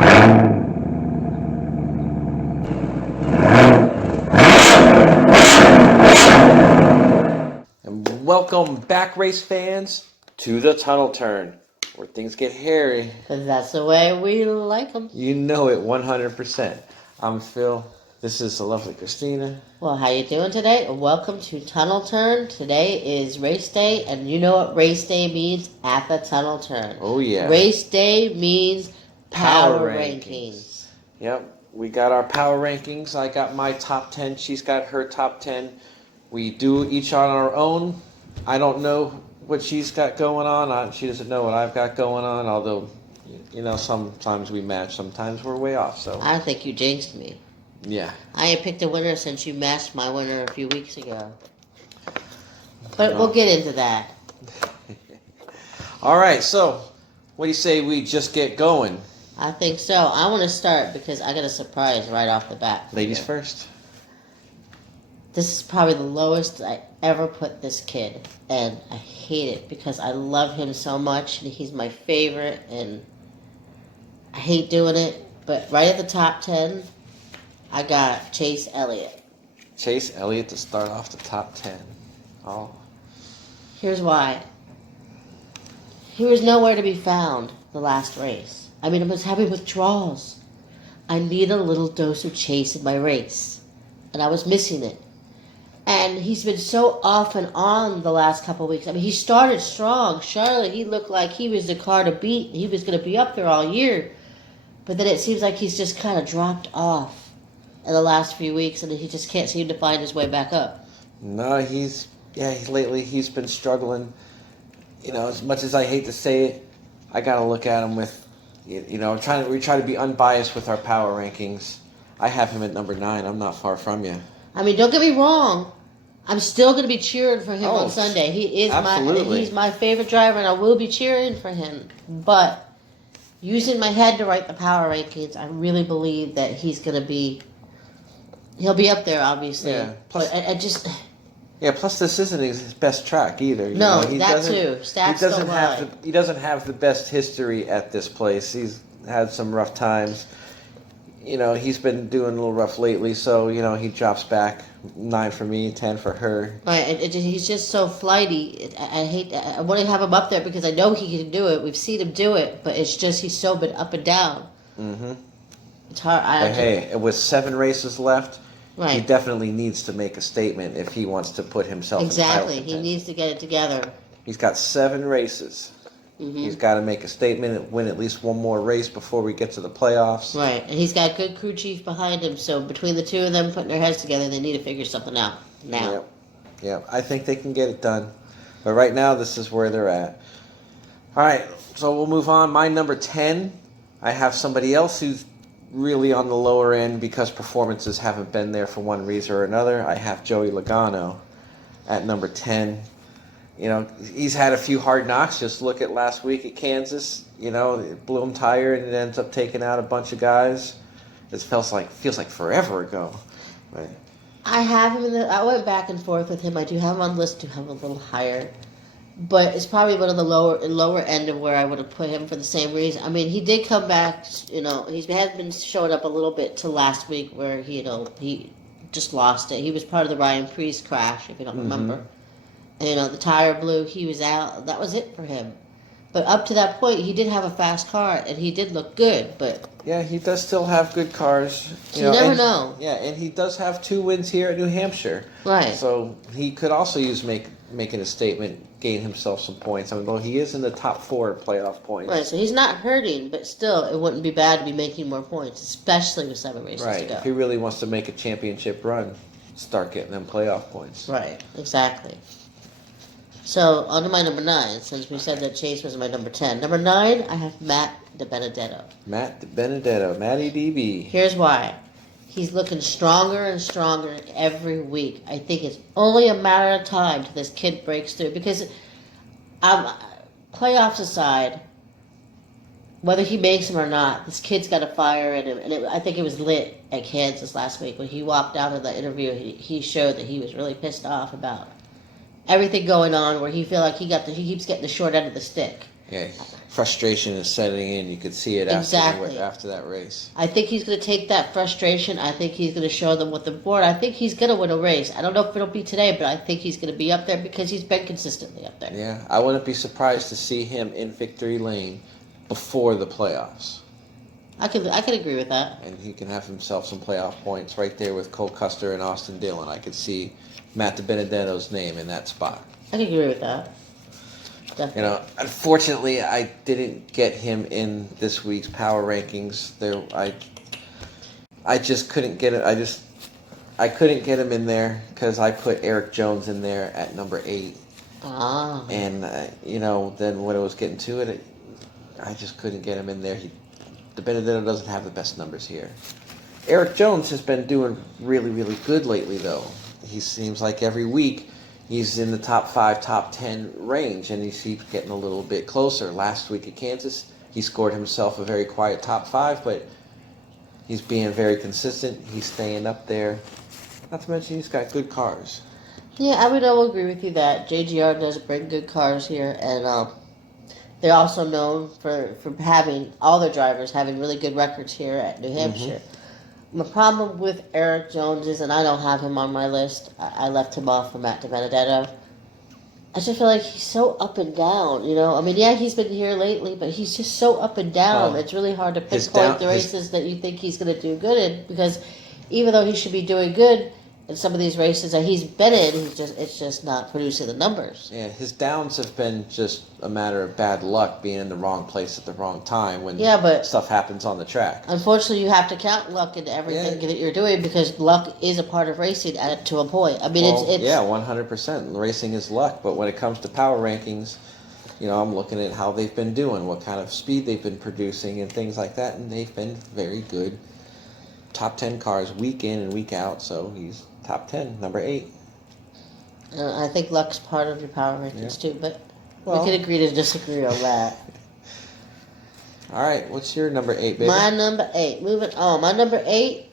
And welcome back, race fans, to the tunnel turn, where things get hairy. Because that's the way we like them. You know it 100%. I'm Phil. This is the lovely Christina. Well, how you doing today? Welcome to Tunnel Turn. Today is race day, and you know what race day means at the tunnel turn. Oh, yeah. Race day means power rankings. Yep. We got our power rankings. I got my top 10. She's got her top 10. We do each on our own. I don't know what she's got going on. She doesn't know what I've got going on, although, you know, sometimes we match. Sometimes we're way off. So I think you jinxed me. Yeah. I ain't picked a winner since you matched my winner a few weeks ago. But we'll get into that. All right, so what do you say we just get going? I think so. I want to start because I got a surprise right off the bat. Ladies first. This is probably the lowest I ever put this kid, and I hate it because I love him so much, and he's my favorite, and I hate doing it, but right at the top 10, I got Chase Elliott. Chase Elliott to start off the top 10. Oh. Here's why. He was nowhere to be found the last race. I mean, I was having withdrawals. I need a little dose of Chase in my race, and I was missing it. And he's been so off and on the last couple of weeks. I mean, he started strong. Charlotte, he looked like he was the car to beat. He was going to be up there all year. But then it seems like he's just kind of dropped off in the last few weeks, and he just can't seem to find his way back up. No, lately he's been struggling. You know, as much as I hate to say it, I got to look at him with, you know, we try to be unbiased with our power rankings. I have him at number 9. I'm not far from you. I mean, don't get me wrong. I'm still going to be cheering for him on Sunday. He's my favorite driver, and I will be cheering for him. But using my head to write the power rankings, I really believe that he'll be up there, obviously. Yeah. Plus, plus this isn't his best track either. No, that too. Stats don't lie. He doesn't have the best history at this place. He's had some rough times. You know, he's been doing a little rough lately, so, you know, he drops back. 9 for me, 10 for her. Right, he's just so flighty. I want to have him up there because I know he can do it. We've seen him do it, but it's just he's so been up and down. Mm-hmm. It's hard. With 7 races left, right, he definitely needs to make a statement if he wants to put himself exactly. in title contention. He needs to get it together. He's got 7 races. Mm-hmm. He's got to make a statement and win at least one more race before we get to the playoffs. Right, and he's got a good crew chief behind him, so between the two of them putting their heads together, they need to figure something out now. Yep. I think they can get it done. But right now, this is where they're at. All right, so we'll move on. My number 10, I have somebody else who's really on the lower end because performances haven't been there for one reason or another. I have Joey Logano at number 10. You know, he's had a few hard knocks. Just look at last week at Kansas. You know, it blew him tired and it ends up taking out a bunch of guys. It feels like forever ago. Right. I have him I went back and forth with him. I do have him on the list to have a little higher. But it's probably one of the lower end of where I would have put him for the same reason. I mean, he did come back, you know, he has been showing up a little bit to last week where he just lost it. He was part of the Ryan Preece crash, if you don't remember. You know, the tire blew, he was out. That was it for him. But up to that point, he did have a fast car, and he did look good. But yeah, he does still have good cars. You never know. Yeah, and he does have 2 wins here at New Hampshire. Right. So he could also use making a statement, gain himself some points. I mean, though he is in the top 4 playoff points. Right, so he's not hurting, but still, it wouldn't be bad to be making more points, especially with 7 races to go. If he really wants to make a championship run, start getting them playoff points. Right, exactly. So, on to my number 9, since we said that Chase was my number 10. Number 9, I have Matt DiBenedetto. Matt DiBenedetto, Matty DB. Here's why. He's looking stronger and stronger every week. I think it's only a matter of time till this kid breaks through. Because, playoffs aside, whether he makes them or not, this kid's got a fire in him. And I think it was lit at Kansas last week. When he walked out of the interview, he showed that he was really pissed off about everything going on, where he feel like he keeps getting the short end of the stick. Yeah, frustration is setting in. You could see it after that race. I think he's going to take that frustration. I think he's going to show them what the board. I think he's going to win a race. I don't know if it'll be today, but I think he's going to be up there because he's been consistently up there. Yeah, I wouldn't be surprised to see him in victory lane before the playoffs. I can agree with that. And he can have himself some playoff points right there with Cole Custer and Austin Dillon. I could see Matt DiBenedetto's name in that spot. I can agree with that. Definitely. You know, unfortunately, I didn't get him in this week's power rankings. I just couldn't get it. I couldn't get him in there because I put Eric Jones in there at number 8. Ah. And then when it was getting to it, I just couldn't get him in there. DiBenedetto doesn't have the best numbers here. Eric Jones has been doing really, really good lately, though. He seems like every week he's in the top 5, top 10 range, and he keeps getting a little bit closer. Last week at Kansas, he scored himself a very quiet top 5, but he's being very consistent. He's staying up there. Not to mention he's got good cars. Yeah, I will agree with you that JGR does bring good cars here, and they're also known for having all their drivers having really good records here at New Hampshire. Mm-hmm. My problem with Eric Jones is, and I don't have him on my list, I left him off for Matt DiBenedetto. I just feel like he's so up and down, I mean, yeah, he's been here lately, but he's just so up and down. It's really hard to pinpoint the races that you think he's going to do good in, because even though he should be doing good in some of these races that he's been in, it's just not producing the numbers. Yeah, his downs have been just a matter of bad luck, being in the wrong place at the wrong time when stuff happens on the track. Unfortunately, you have to count luck into everything that you're doing, because luck is a part of racing to a point. I mean, it's 100%. Racing is luck, but when it comes to power rankings, I'm looking at how they've been doing, what kind of speed they've been producing, and things like that, and they've been very good. Top 10 cars week in and week out, so he's top 10, number 8. I think luck's part of your power rankings too, but we can agree to disagree on that. All right, what's your number 8, baby? My number 8. Moving on. My number 8,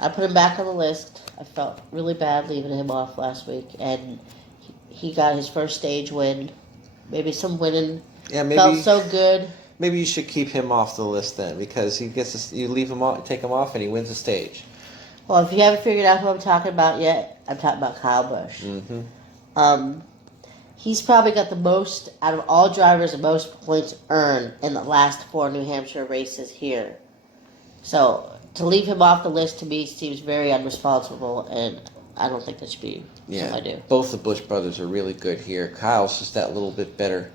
I put him back on the list. I felt really bad leaving him off last week, and he got his first stage win. Maybe some winning. Yeah, maybe. Felt so good. Maybe you should keep him off the list then, because you leave him off, take him off, and he wins the stage. Well, if you haven't figured out who I'm talking about yet, I'm talking about Kyle Busch. Mm-hmm. He's probably got the most, out of all drivers, the most points earned in the last 4 New Hampshire races here. So, to leave him off the list to me seems very unresponsible, and I don't think that should be what I do. Both the Busch brothers are really good here. Kyle's just that little bit better.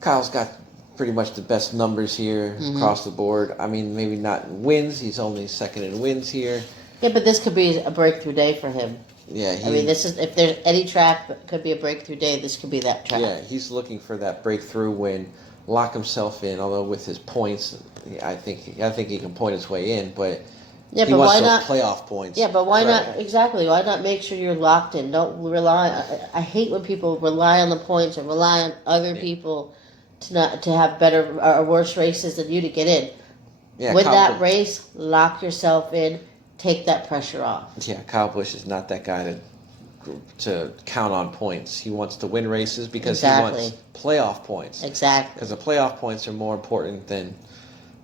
Kyle's got pretty much the best numbers here across the board. I mean, maybe not in wins. He's only second in wins here. Yeah, but this could be a breakthrough day for him. Yeah, I mean, this is, if there's any track that could be a breakthrough day, this could be that track. Yeah, he's looking for that breakthrough win, lock himself in. Although with his points, I think he can point his way in, but he wants those playoff points. Yeah, but why not? Exactly. Why not make sure you're locked in? Don't rely. I hate when people rely on the points and rely on other people to have better or worse races than you to get in. Yeah, win that race, lock yourself in, take that pressure off. Yeah, Kyle Busch is not that guy to count on points. He wants to win races because he wants playoff points. Exactly. Because the playoff points are more important than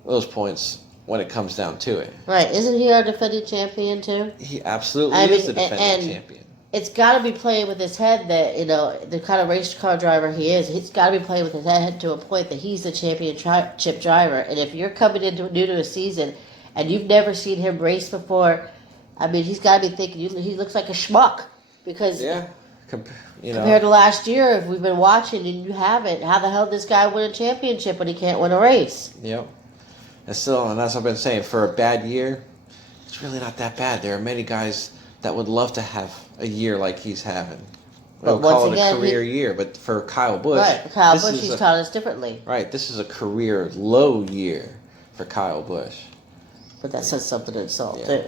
those points when it comes down to it. Right. Isn't he our defending champion too? He absolutely is the defending champion. It's got to be playing with his head that, the kind of race car driver he is, he's got to be playing with his head to a point that he's the championship driver. And if you're coming in new to a season and you've never seen him race before, I mean, he's got to be thinking he looks like a schmuck. Because compared to last year, if we've been watching and you haven't, how the hell does this guy win a championship when he can't win a race? Yep. And still, and as I've been saying, for a bad year, it's really not that bad. There are many guys that would love to have a year like he's having. We'll call it a career year, but for Kyle Busch... Right, for Kyle Busch, he's taught us differently. Right, this is a career low year for Kyle Busch. But that says something in itself, too.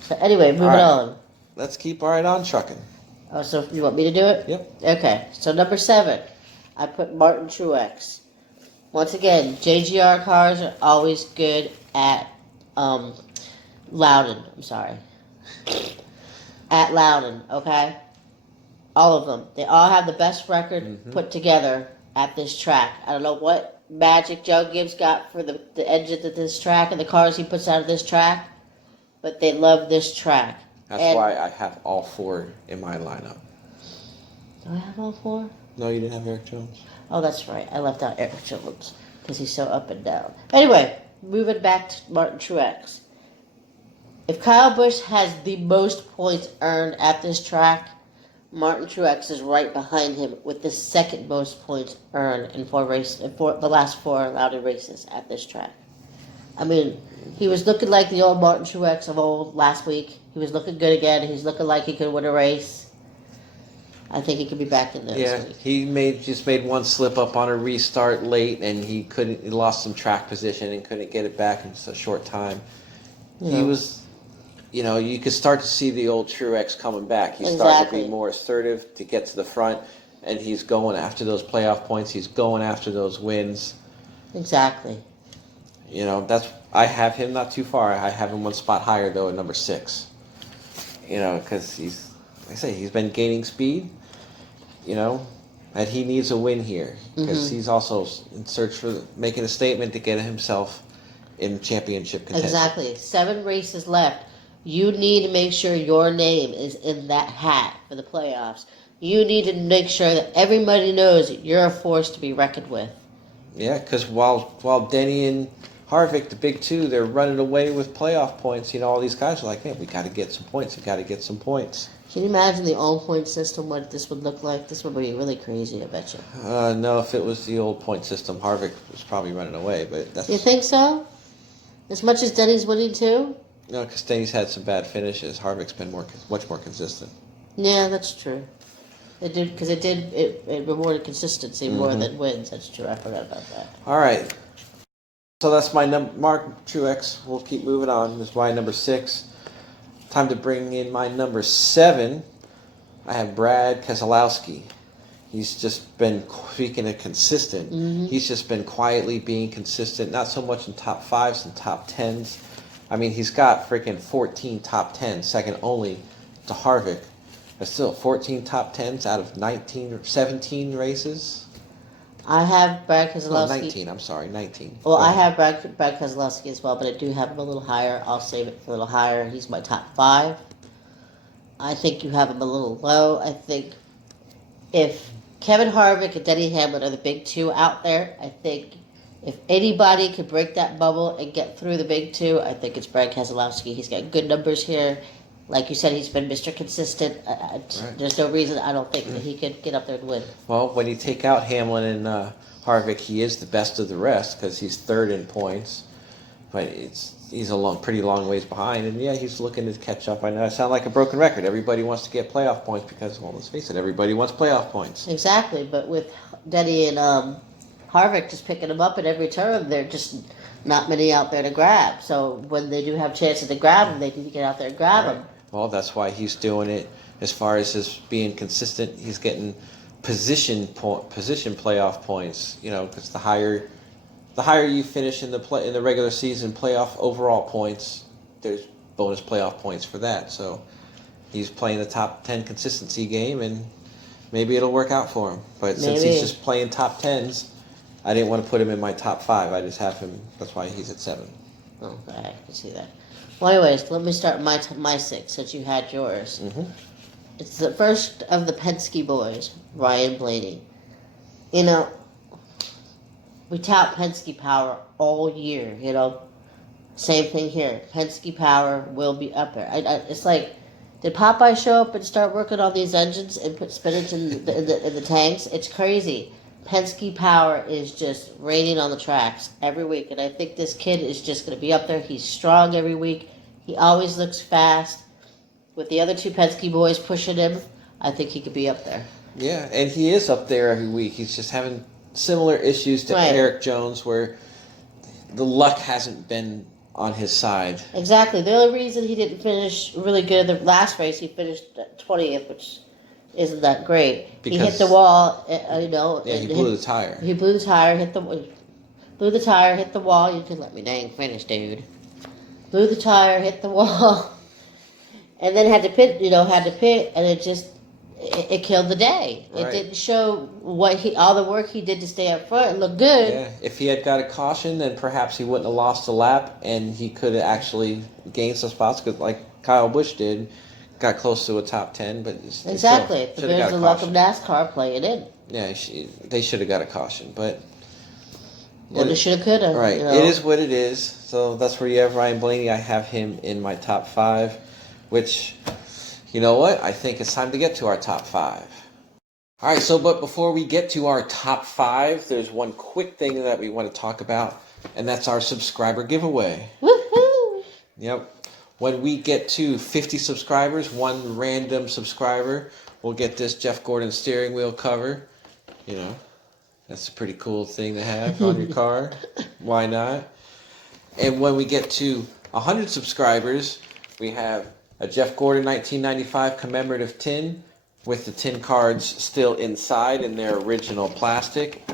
So anyway, moving on. Let's keep right on trucking. Oh, so you want me to do it? Yep. Okay, so number 7, I put Martin Truex. Once again, JGR cars are always good at Loudon. I'm sorry. At Loudon, okay? All of them. They all have the best record put together at this track. I don't know what magic Joe Gibbs got for the engines at this track and the cars he puts out of this track, but they love this track. That's why I have all 4 in my lineup. Do I have all 4? No, you didn't have Eric Jones? Oh, that's right. I left out Eric Jones because he's so up and down. Anyway, moving back to Martin Truex. If Kyle Busch has the most points earned at this track, Martin Truex is right behind him with the second most points earned in the last 4 allowed races at this track. I mean, he was looking like the old Martin Truex of old last week. He was looking good again. He's looking like he could win a race. I think he could be back in there this week. He just made one slip up on a restart late, and he lost some track position and couldn't get it back in such a short time. He was, you could start to see the old Truex coming back. He's starting to be more assertive to get to the front, and he's going after those playoff points. He's going after those wins. Exactly. I have him not too far. I have him one spot higher though at number 6. Because he's been gaining speed. And he needs a win here because he's also in search for making a statement to get himself in championship contention. Exactly. 7 races left. You need to make sure your name is in that hat for the playoffs. You need to make sure that everybody knows that you're a force to be reckoned with. Yeah, because while Denny and Harvick, the big 2, they're running away with playoff points. All these guys are like, hey, we got to get some points. We got to get some points. Can you imagine the old point system, what this would look like? This would be really crazy, I bet you. No, if it was the old point system, Harvick was probably running away. But that's... You think so? As much as Denny's winning too? No, because Denny's had some bad finishes. Harvick's been much more consistent. Yeah, that's true. It did because it rewarded consistency more than wins. That's true. I forgot about that. All right. So that's my Mark Truex. We'll keep moving on. This is my number 6. Time to bring in my number 7. I have Brad Keselowski. He's just been, speaking of consistent, he's just been quietly being consistent, not so much in top 5s and top 10s. I mean, he's got freaking 14 top 10s, second only to Harvick. But still, 14 top 10s out of 19 or 17 races. I have Brad Keselowski. 19, I'm sorry, 19. Well, I have Brad Keselowski as well, but I do have him a little higher. I'll save it for a little higher. He's my top 5. I think you have him a little low. I think if Kevin Harvick and Denny Hamlin are the big 2 out there, I think if anybody could break that bubble and get through the big 2, I think it's Brad Keselowski. He's got good numbers here. Like you said, he's been Mr. Consistent. Right. There's no reason I don't think that he could get up there and win. Well, when you take out Hamlin and Harvick, he is the best of the rest because he's 3rd in points. But he's a pretty long ways behind. And, yeah, he's looking to catch up. I know I sound like a broken record. Everybody wants to get playoff points because, well, let's face it, everybody wants playoff points. Exactly. But with Denny and Harvick just picking them up at every turn, they're just not many out there to grab. So when they do have chances to grab them, they need to get out there and grab them. Well, that's why he's doing it. As far as his being consistent, he's getting position playoff points. Because the higher you finish in the regular season playoff overall points, there's bonus playoff points for that. So he's playing the top 10 consistency game, and maybe it'll work out for him. But since he's just playing top 10s, I didn't want to put him in my top 5. I just have him. That's why he's at 7. Okay, I can see that. Well, anyways, let me start my 6 since you had yours. It's the first of the Penske boys, Ryan Bladey. We tout Penske power all year. Same thing here. Penske power will be up there. It's like, did Popeye show up and start working on these engines and put spinach in the tanks? It's crazy. Penske power is just raining on the tracks every week, and I think this kid is just going to be up there. He's strong every week. He always looks fast. With the other 2 Penske boys pushing him, I think he could be up there. Yeah, and he is up there every week. He's just having similar issues to Eric Jones, where the luck hasn't been on his side. Exactly. The only reason he didn't finish really good the last race, he finished 20th, which isn't that great. Because he hit the wall, Yeah, he blew the tire. He blew the tire, hit the wall. You can let me dang finish, dude. Blew the tire, hit the wall, and then had to pit, and it killed the day. Right. It didn't show all the work he did to stay up front and look good. Yeah, if he had got a caution, then perhaps he wouldn't have lost a lap, and he could have actually gained some spots, because like Kyle Busch did, got close to a top 10, but Exactly. There's the luck of NASCAR playing in. Yeah, they should have got a caution, but Woulda, shoulda, coulda. Right, You know? it is what it is. So that's where you have Ryan Blaney. I have him in my top 5, which, you know what? I think it's time to get to our top 5. All right, but before we get to our top 5, there's one quick thing that we want to talk about, and that's our subscriber giveaway. Woohoo! Yep. When we get to 50 subscribers, one random subscriber will get this Jeff Gordon steering wheel cover. You know, that's a pretty cool thing to have on your car. Why not? And when we get to 100 subscribers, we have a Jeff Gordon 1995 commemorative tin with the tin cards still inside in their original plastic,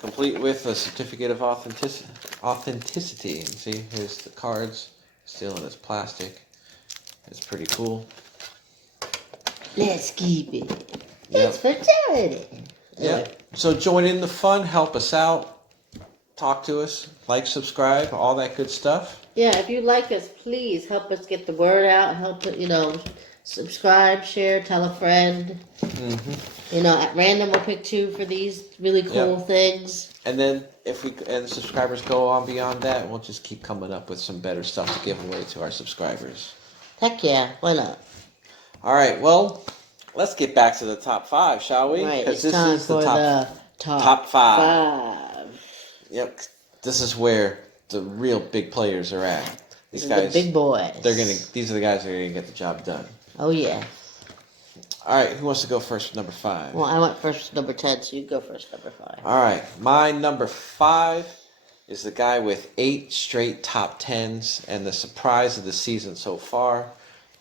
complete with a certificate of authenticity. And see, here's the cards still in its plastic. It's pretty cool. Let's keep it. Yep. It's for charity. Yeah. So join in the fun, help us out, talk to us, like, subscribe, all that good stuff. Yeah, if you like us, please help us get the word out. Subscribe, share, tell a friend. Mm-hmm. At random we'll pick 2 for these really cool things. And then if subscribers go on beyond that, we'll just keep coming up with some better stuff to give away to our subscribers. Heck yeah, why not? All right, well, let's get back to the top 5, shall we? Right, it's time for the top 5. Yep, this is where the real big players are at. These guys, the big boys. These are the guys that are gonna get the job done. Oh yeah. All right, who wants to go first with number 5? Well, I went first with number 10, so you go first, number 5. All right, my number 5 is the guy with 8 straight top 10s and the surprise of the season so far.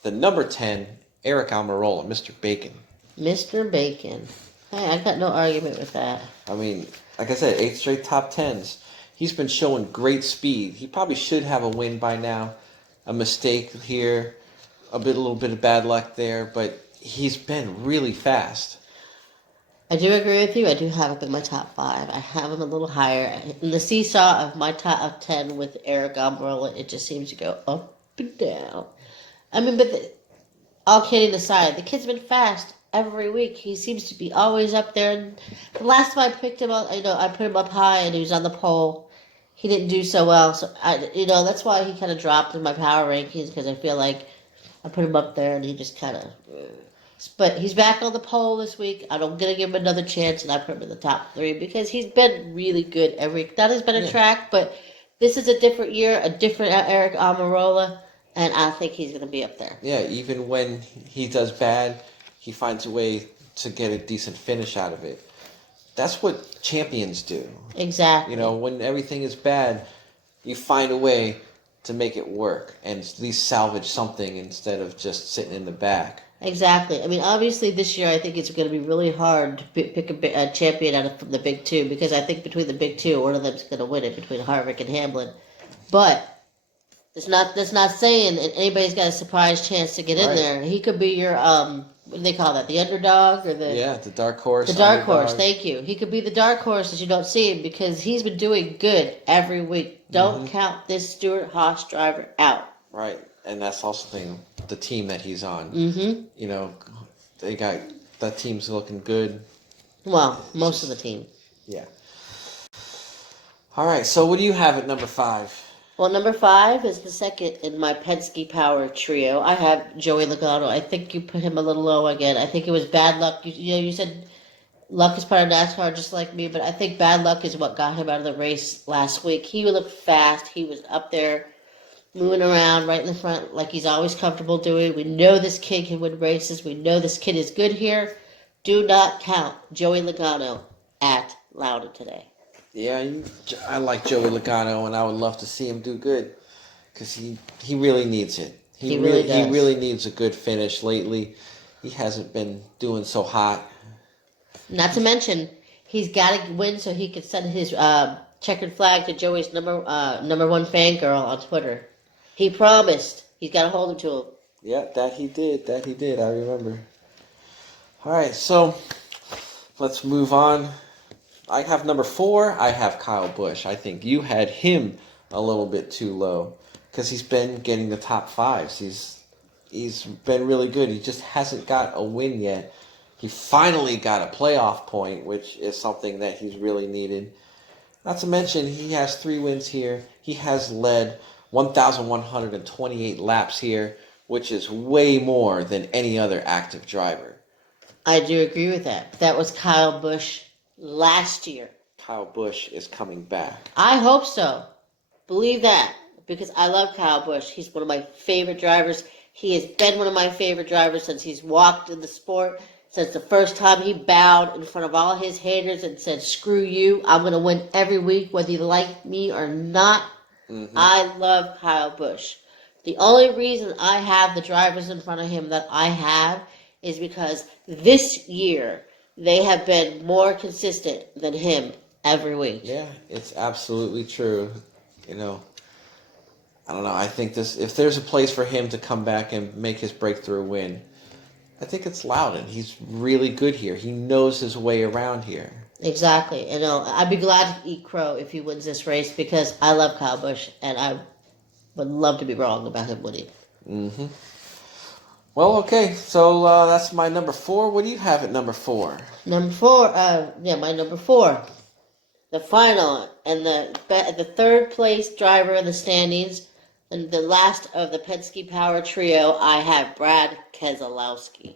The number 10, Eric Almarola, Mr. Bacon. Mr. Bacon. Hey, I got no argument with that. I mean, like I said, 8 straight top 10s. He's been showing great speed. He probably should have a win by now. A mistake here, a little bit of bad luck there, but he's been really fast. I do agree with you. I do have him in my top 5. I have him a little higher. In the seesaw of my top 10 with Eric Almarola, it just seems to go up and down. I mean, all kidding aside, the kid's been fast every week. He seems to be always up there. And the last time I picked him up, I put him up high and he was on the pole. He didn't do so well. So, that's why he kind of dropped in my power rankings, because I feel like I put him up there and he just kind of... But he's back on the pole this week. I'm going to give him another chance, and I put him in the top 3 because he's been really good every... That has been a track, but this is a different year, a different Eric Almarola, and I think he's going to be up there. Yeah, even when he does bad, he finds a way to get a decent finish out of it. That's what champions do. Exactly. When everything is bad, you find a way to make it work and at least salvage something instead of just sitting in the back. Exactly. I mean, obviously this year I think it's going to be really hard to pick a champion out of the big 2, because I think between the big 2, one of them's going to win it, between Harvick and Hamlin. But that's not saying that anybody's got a surprise chance to get in there. He could be your what do they call that? The underdog, or the dark horse. The dark horse. Thank you. He could be the dark horse that you don't see him, because he's been doing good every week. Don't count this Stewart Haas driver out. Right, and that's also the team that he's on. They got that team's looking good. Well, most of the team. Yeah. All right. So what do you have at number 5? Well, number 5 is the second in my Penske Power trio. I have Joey Logano. I think you put him a little low again. I think it was bad luck. You said luck is part of NASCAR, just like me, but I think bad luck is what got him out of the race last week. He looked fast. He was up there moving around right in the front like he's always comfortable doing. We know this kid can win races. We know this kid is good here. Do not count Joey Logano at Loudon today. Yeah, I like Joey Logano, and I would love to see him do good, because he really needs it. He really does. He really needs a good finish lately. He hasn't been doing so hot. Not to mention, he's got to win so he can send his checkered flag to Joey's number 1 fangirl on Twitter. He promised. He's got to hold him to him. Yeah, that he did. I remember. All right, so let's move on. I have number 4. I have Kyle Busch. I think you had him a little bit too low because he's been getting the top 5s. He's been really good. He just hasn't got a win yet. He finally got a playoff point, which is something that he's really needed. Not to mention, he has 3 wins here. He has led 1,128 laps here, which is way more than any other active driver. I do agree with that. That was Kyle Busch last year. Kyle Busch is coming back. I hope so. Believe that. Because I love Kyle Busch. He's one of my favorite drivers. He has been one of my favorite drivers since he's walked in the sport. Since the first time he bowed in front of all his haters and said, "Screw you, I'm going to win every week, whether you like me or not." Mm-hmm. I love Kyle Busch. The only reason I have the drivers in front of him that I have is because this year they have been more consistent than him every week. Yeah, it's absolutely true. You know, I don't know. I think if there's a place for him to come back and make his breakthrough win, I think it's Loudon. He's really good here. He knows his way around here. Exactly. You know, I'd be glad to eat crow if he wins this race because I love Kyle Busch and I would love to be wrong about him winning. Mm-hmm. Well, okay. So that's my number 4. What do you have at number 4? Number 4. My number 4. The final and the third place driver in the standings. And the last of the Penske Power Trio, I have Brad Keselowski.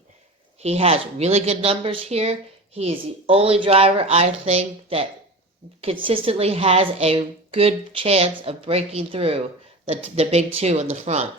He has really good numbers here. He is the only driver, I think, that consistently has a good chance of breaking through the big 2 in the front.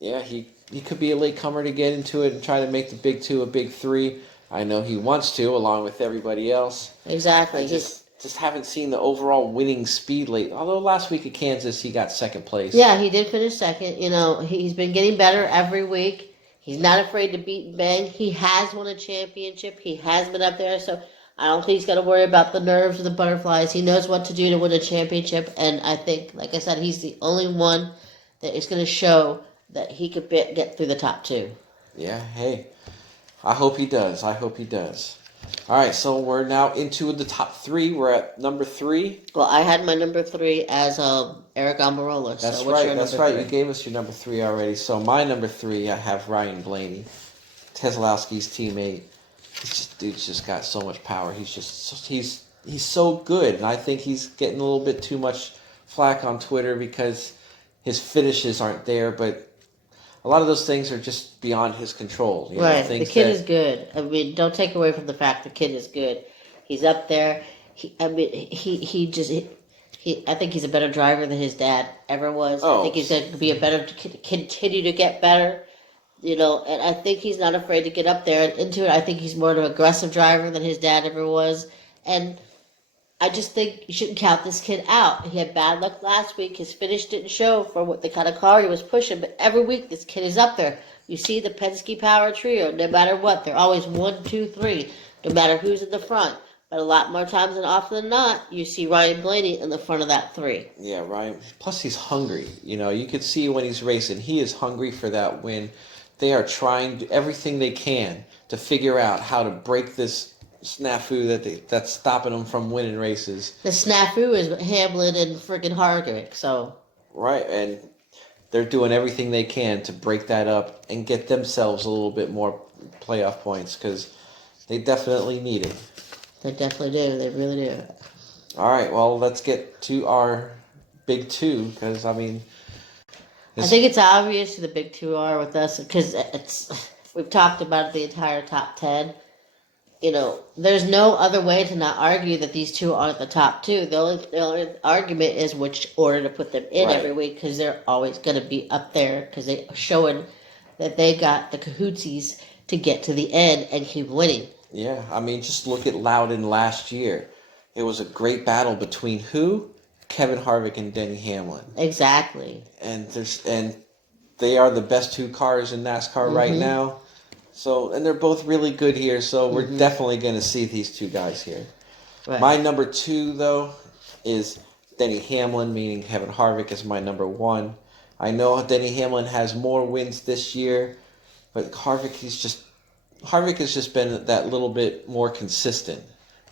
Yeah, he could be a latecomer to get into it and try to make the big 2 a big 3. I know he wants to, along with everybody else. Exactly. I just haven't seen the overall winning speed lately. Although last week at Kansas, he got second place. Yeah, he did finish second. You know, he's been getting better every week. He's not afraid to beat and bang. He has won a championship. He has been up there, so I don't think he's got to worry about the nerves or the butterflies. He knows what to do to win a championship, and I think, like I said, he's the only one that is going to show that he could get through the top 2. Yeah, hey, I hope he does. All right, so we're now into the top 3. We're at number 3. Well, I had my number 3 as Eric Almarola. That's so right. That's right. 3? You gave us your number 3 already. So my number 3, I have Ryan Blaney, Keselowski's teammate. Dude's just got so much power. He's so good, and I think he's getting a little bit too much flack on Twitter because his finishes aren't there, but a lot of those things are just beyond his control. Right. The kid is good. I mean, don't take away from the fact the kid is good. He's up there. I think he's a better driver than his dad ever was. I think he's going to be continue to get better. You know, and I think he's not afraid to get up there and into it. I think he's more of an aggressive driver than his dad ever was. And I just think you shouldn't count this kid out. He had bad luck last week. His finish didn't show for what the kind of car he was pushing, but every week this kid is up there. You see the Penske Power Trio, no matter what, they're always 1, 2, 3, no matter who's in the front. But a lot more times than often than not, you see Ryan Blaney in the front of that 3. Yeah, Ryan. Plus he's hungry. You know, you could see when he's racing, he is hungry for that win. They are trying everything they can to figure out how to break this snafu that's stopping them from winning races. The snafu is Hamlin and freaking Harvick, so. Right, and they're doing everything they can to break that up and get themselves a little bit more playoff points because they definitely need it. They definitely do. They really do. All right, well, let's get to our big 2 because, I mean... I think it's obvious who the big 2 are with us because we've talked about the entire top 10. You know, there's no other way to not argue that these 2 aren't the top 2. The only argument is which order to put them in every week because they're always going to be up there because they're showing that they got the cahootsies to get to the end and keep winning. Yeah, I mean, just look at Loudon last year. It was a great battle between who? Kevin Harvick and Denny Hamlin. Exactly. And they are the best 2 cars in NASCAR right now. So, and they're both really good here, so we're definitely going to see these 2 guys here. Right. My number 2, though, is Denny Hamlin, meaning Kevin Harvick is my number 1. I know Denny Hamlin has more wins this year, but Harvick, Harvick has just been that little bit more consistent.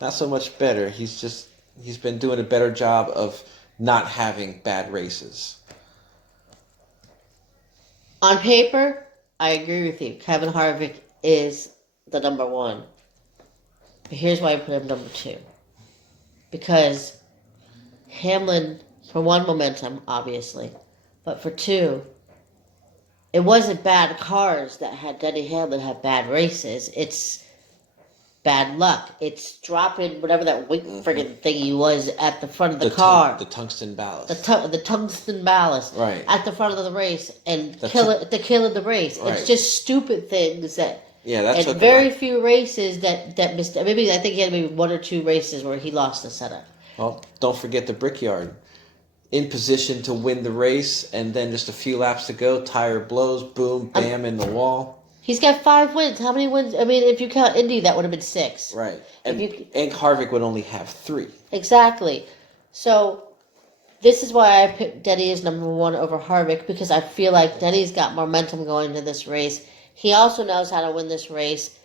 Not so much better. He's been doing a better job of not having bad races. On paper, I agree with you. Kevin Harvick is the number one. But here's why I put him number two. Because Hamlin, for one, momentum, obviously. But for two, it wasn't bad cars that had Denny Hamlin have bad races. It's bad luck. It's dropping whatever that friggin' thingy was at the front of the car. The tungsten ballast. The tungsten ballast. Right. At the front of the race and killing the race. Right. It's just stupid things that. Yeah, that's and very few races that missed. Maybe I think he had maybe one or two races where he lost the setup. Well, don't forget the Brickyard. In position to win the race, and then just a few laps to go, tire blows, boom, bam, in the wall. He's got 5 wins. How many wins? I mean, if you count Indy, that would have been 6. Right. And Harvick would only have 3. Exactly. So, this is why I picked Denny as number 1 over Harvick, because I feel like Denny's got momentum going into this race. He also knows how to win this race.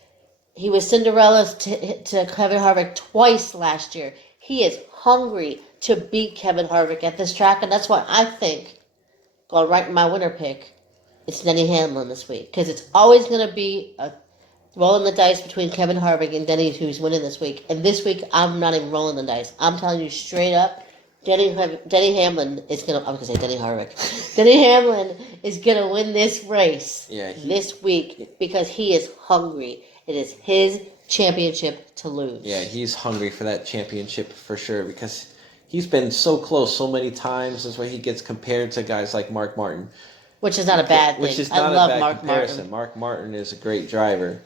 He was Cinderella to Kevin Harvick twice last year. He is hungry to beat Kevin Harvick at this track, and that's why I think, going right in my winner pick, it's Denny Hamlin this week. Because it's always going to be a rolling the dice between Kevin Harvick and Denny, who's winning this week. And this week, I'm not even rolling the dice. I'm telling you straight up, Denny Hamlin is going to... I was going to say Denny Harvick. Denny Hamlin is going to win this race this week because he is hungry. It is his championship to lose. Yeah, he's hungry for that championship for sure because he's been so close so many times. That's why he gets compared to guys like Mark Martin. Which is not a bad thing. Which is not a bad comparison. Mark Martin is a great driver.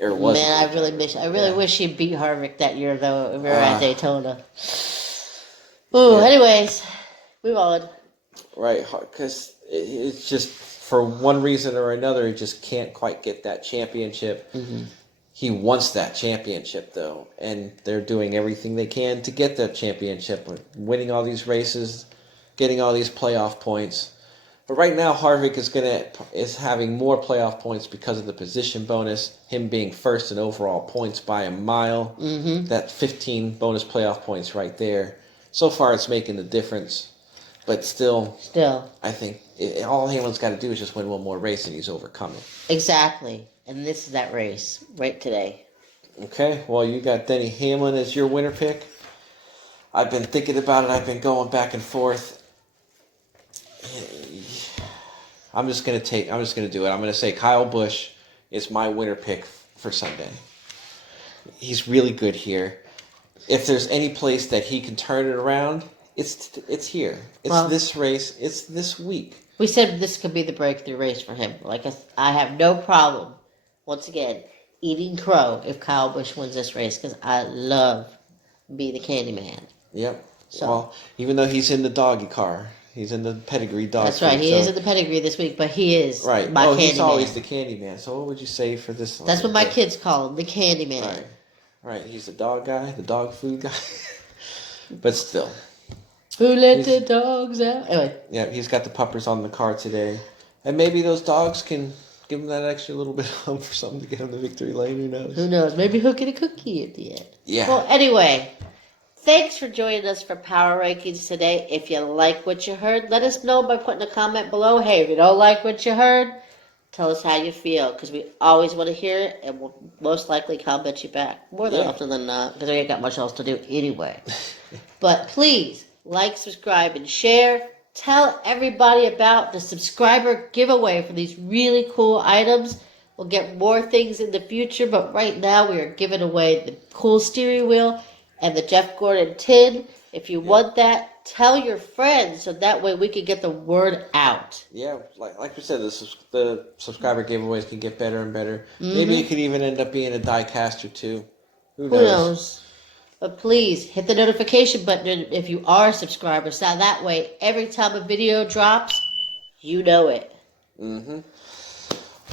Man, I really wish he beat Harvick that year, though. We were at Daytona. Ooh, anyways, move on. Right, because it's just, for one reason or another, he just can't quite get that championship. Mm-hmm. He wants that championship, though, and they're doing everything they can to get that championship, winning all these races, getting all these playoff points. But right now, Harvick is having more playoff points because of the position bonus, him being first in overall points by a mile. Mm-hmm. That 15 bonus playoff points right there. So far, it's making the difference. But still, I think all Hamlin's got to do is just win one more race, and he's overcome it. Exactly. And this is that race right today. Okay, well, you got Denny Hamlin as your winner pick. I've been thinking about it. I've been going back and forth. I'm just gonna do it. I'm gonna say Kyle Busch is my winner pick for Sunday. He's really good here. If there's any place that he can turn it around, it's here. It's this race. It's this week. We said this could be the breakthrough race for him. Like I have no problem, once again, eating crow if Kyle Busch wins this race because I love being the Candyman. Yep. So, well, even though he's in the doggy car. He's in the pedigree dog. That's right. He is in the pedigree this week, but he is my Candyman. He's always the Candyman. So what would you say for this one? That's what my kids call him, the Candyman. Right. He's the dog guy, the dog food guy. But still. Who let the dogs out? Anyway. Yeah, he's got the puppers on the car today. And maybe those dogs can give him that extra little bit of for something to get him the victory lane. Who knows? Who knows? Maybe he'll get a cookie at the end. Yeah. Well, anyway. Thanks for joining us for Power Rankings today. If you like what you heard, let us know by putting a comment below. Hey, if you don't like what you heard, tell us how you feel, because we always want to hear it, and we'll most likely comment you back. More than often than not, because we ain't got much else to do anyway. But please, like, subscribe, and share. Tell everybody about the subscriber giveaway for these really cool items. We'll get more things in the future, but right now we are giving away the cool steering wheel and the Jeff Gordon tin. If you want that, tell your friends so that way we can get the word out. Yeah, like we said, the subscriber giveaways can get better and better. Mm-hmm. Maybe it could even end up being a die-caster too. Who knows? But please, hit the notification button if you are a subscriber. So that way, every time a video drops, you know it. Mm-hmm.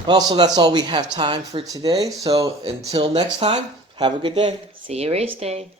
Well, so that's all we have time for today. So until next time, have a good day. See you race day.